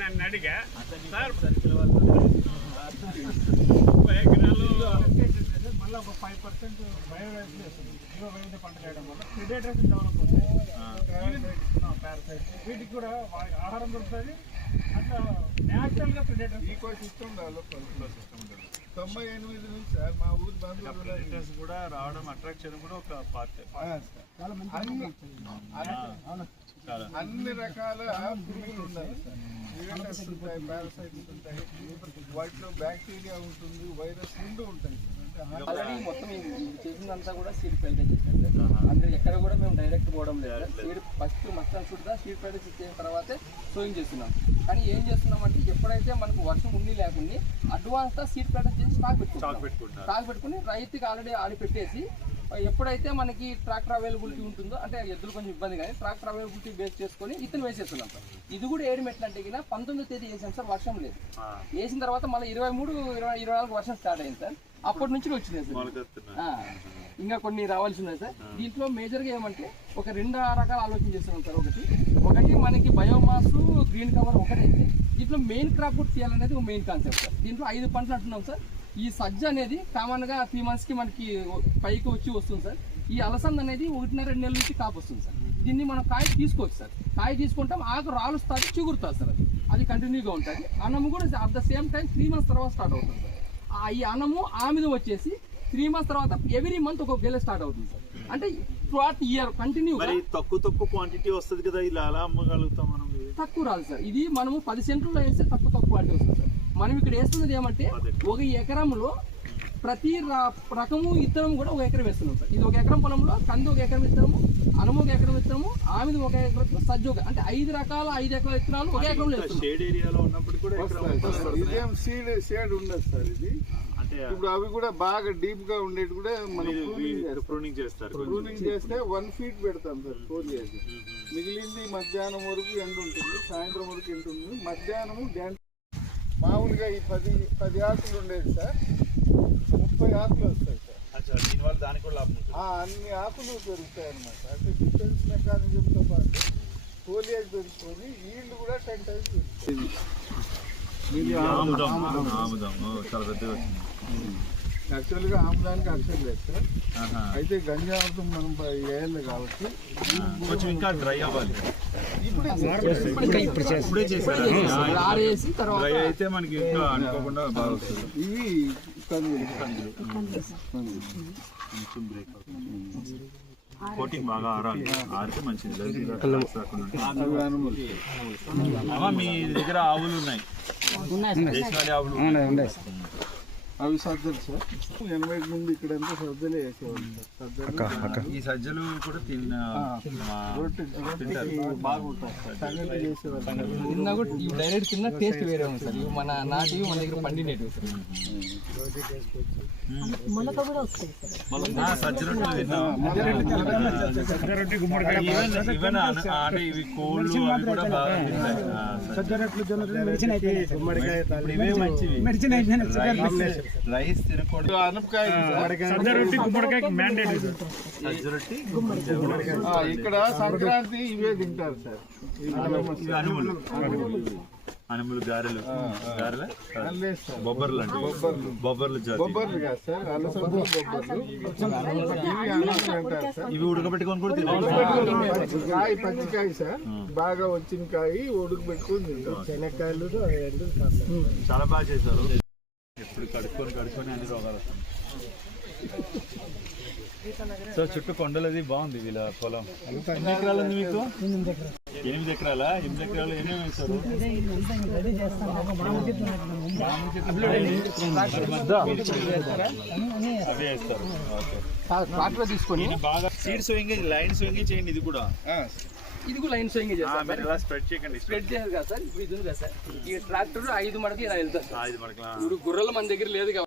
నన్ను అడిగా సార్ 30 ఎకరాలు మళ్ళీ ఒక 5% బయోడైవర్సిటీ వస్తుంది. జీవ వైవిధ్య పంట చేయడం వల్ల ప్రిడేటర్స్ డెవలప్ అవుతాయి. పారాసైట్స్ వీటికి కూడా ఆహారం దొరుకుతుంది. అట్లా న్యాచురల్గా ప్రిడేటర్స్ ఈకో సిస్టమ్ డెవలప్ అవుతుంది. 98 నుంచి సార్ మా ఊరు బంధువులు కూడా రావడం అట్రాక్షన్ కూడా ఒక పార్ట్. అన్ని రకాల పురుగులు ఉన్నాయి సార్. ప్రిడేటర్స్ ఉంటాయి, పారాసైట్స్ ఉంటాయి, వాటిలో బ్యాక్టీరియా ఉంటుంది, వైరస్ రెండు ఉంటాయి. ఆల్రెడీ మొత్తం చేసిందంతా కూడా సీడ్ ప్యాకేజ్ చేశారు. అంటే ఎక్కడ కూడా మేము డైరెక్ట్ పోవడం లేదు. సీడ్ ఫస్ట్ మొత్తం చూద్దా సీడ్ ప్యాకేజ్ ఇచ్చిన తర్వాతే సోయింగ్ చేస్తున్నాం. కానీ ఏం చేస్తున్నాం అంటే ఎప్పుడైతే మనకు వర్షం ఉండి లేకుండా అడ్వాన్స్గా సీడ్ ప్యాకేజ్ చేసి స్టాక్ పెట్టుకుని రైతుకి ఆల్రెడీ ఆడి పెట్టేసి ఎప్పుడైతే మనకి ట్రాక్టర్ అవైలబిలిటీ ఉంటుందో, అంటే ఎద్దులు కొంచెం ఇబ్బంది కానీ ట్రాక్టర్ అవైలబిలిటీ బేస్ చేసుకొని ఇతను వేసేస్తున్నాం సార్. ఇది కూడా ఏడిమెట్లంటే 19వ తేదీ వేసాం సార్, వర్షం లేదు. వేసిన తర్వాత మళ్ళీ 23, 24 వర్షం స్టార్ట్ అయింది సార్. అప్పటి నుంచి వచ్చినాయి సార్. ఇంకా కొన్ని రావాల్సి ఉన్నాయి సార్. దీంట్లో మేజర్గా ఏమంటే ఒక 2 రకాల ఆలోచన చేస్తున్నాం సార్. ఒకటి మనకి బయోమాస్ గ్రీన్ కవర్ ఒకటైతే దీంట్లో మెయిన్ క్రాప్ కూడా తీయాలనేది ఒక మెయిన్ కాన్సెప్ట్ సార్. దీంట్లో 5 పంటలు అంటున్నాం సార్. ఈ సజ్జ అనేది కామన్గా 3 మంత్స్కి మనకి పైకి వస్తుంది సార్. ఈ అలసంద అనేది 1.5-2 నెలల నుంచి కాపు వస్తుంది సార్. దీన్ని మనం కాయ తీసుకోవచ్చు సార్. కాయ తీసుకుంటాం, ఆకు రాలుస్తుంది, చిగురుతుంది సార్. అది కంటిన్యూగా ఉంటుంది. అన్నము కూడా at the same time 3 months తర్వాత స్టార్ట్ అవుతుంది సార్. ఈ అన్నము ఆమెద వచ్చేసి 3 మంత్స్ తర్వాత ఎవ్రీ మంత్ ఒక గెల స్టార్ట్ అవుతుంది సార్. అంటే త్రూఅవుట్ ఇయర్ కంటిన్యూ. తక్కువ క్వాంటిటీ వస్తుంది కదా, ఇలా అలా అమ్మగలుగుతాం మనం? తక్కువ రాదు సార్. ఇది మనము 10 సెంట్లలో వేస్తే తక్కువ క్వాలిటీ వస్తుంది సార్. మనం ఇక్కడ వేస్తున్నది ఏమంటే 1 ఎకరంలో ప్రతి రకము ఇత్తనం కూడా 1 ఎకరం వేస్తున్నాం సార్. ఇది 1 ఎకరం పొలంలో కంది 1 ఎకరం ఇత్తనము, అనుము 1 ఎకరం ఇత్తనము, ఆమెది 1 ఎకరం, సజ్జ అంటే 5 రకాల 5 ఎకరాల విత్తనాలు 1 ఎకరంలో వేస్తున్నాం. షేడ్ ఏరియాలో ఉన్నప్పుడు కూడా ఇదేం షేడ్ ఉండదు సార్. ఇది ఇప్పుడు అవి కూడా బాగా డీప్ గా ఉండేది కూడా మనం ప్రూనింగ్ చేస్తారు. ప్రూనింగ్ చేస్తే 1 ఫీట్ పెడతాం సార్ ఫోలియేజ్. మిగిలింది మధ్యాహ్నం వరకు ఎండ ఉంటుంది, సాయంత్రం వరకు ఎండ ఉంటుంది. మధ్యాహ్నం డ్యాన్స్ మామూలుగా ఈ 10 ఆకులు ఉండేది సార్, 30 ఆకులు వస్తాయి సార్. దీనివల్ల దానికి కూడా లాభం ఉంటుంది. అన్ని ఆకులు పెరుగుతాయి అన్నమాట. అంటే డిఫెన్స్ మెకానిజంతో పాటు ఫోలియేజ్ పెరుగుతుంది, ఈల్డ్ కూడా 10 టైమ్స్ పెరుగుతుంది. చాలా పెద్దగా వచ్చింది. యాక్చువల్గా ఆముదానికి అక్షరం లేదు సార్. అయితే గంజా ఆముదం మనం వేయాలి కాబట్టి కొంచెం ఇంకా డ్రై అవ్వాలి. డ్రై అయితే మనకి ఇంకా అనుకోకుండా బాగా వస్తుంది. ఇవి కందులు కోటింగ్ బాగా ఆరితే మంచిది. మీ దగ్గర ఆవులు ఉన్నాయి? దేశవాళీ ఆవులు అవి సజ్జలు సార్. 80 నుండి ఇక్కడంతా సజ్జలే వేసేవాళ్ళు సార్. ఈ సజ్జలు కూడా సంగతి చేసేవాళ్ళు. డైరెక్ట్ తిన్న టేస్ట్ వేరే ఉంది సార్. ఇవి మన నాటివి మన దగ్గర పండినవి సార్. ఇవి కోళ్ళు అవి కూడా బాగా రైస్ తినకూడదు. ఇక్కడ సంక్రాంతి ఇవే తింటారు సార్. అనుములు, గారెలు, బొబ్బర్లు అంటే బొబ్బర్లు కాదు సార్, అలసంద బొబ్బర్లు. ఇవి ఉడకబెట్టుకొని కూడా తింటారు. కాయ పచ్చికాయ సార్, బాగా వచ్చిన కాయ ఉడకబెట్టుకొని తింటారు. శనక్కాయలు చాలా బాగా చేశారు. ఎప్పుడు కడుక్కొని అన్ని రోగాలు వస్తాయి. సో చుట్టూ కొండలది బాగుంది వీళ్ళ పొలం. ఎన్ని ఎకరాలు ఉంది మీకు? 8 ఎకరాలా? 8 ఎకరాలు ఏమేమి వేస్తారు? అవి వేస్తారు. ట్రాక్టర్ తీసుకొని బాగా సీడ్ సోయింగ్, లైన్ సోయింగ్ చేయండి. ఇది కూడా లైన్ సోయింగ్ చేస్తారు. స్ప్రెడ్ చేయండి. స్ప్రెడ్ చేయాలి కదా సార్. ఇప్పుడు ఇది ఉంది కదా సార్, ఈ ట్రాక్టర్ 5 మడకలు ఇలా వెళ్తారు. 5 మడకలు. ఇప్పుడు గుర్రలు మన దగ్గర లేదు కాబట్టి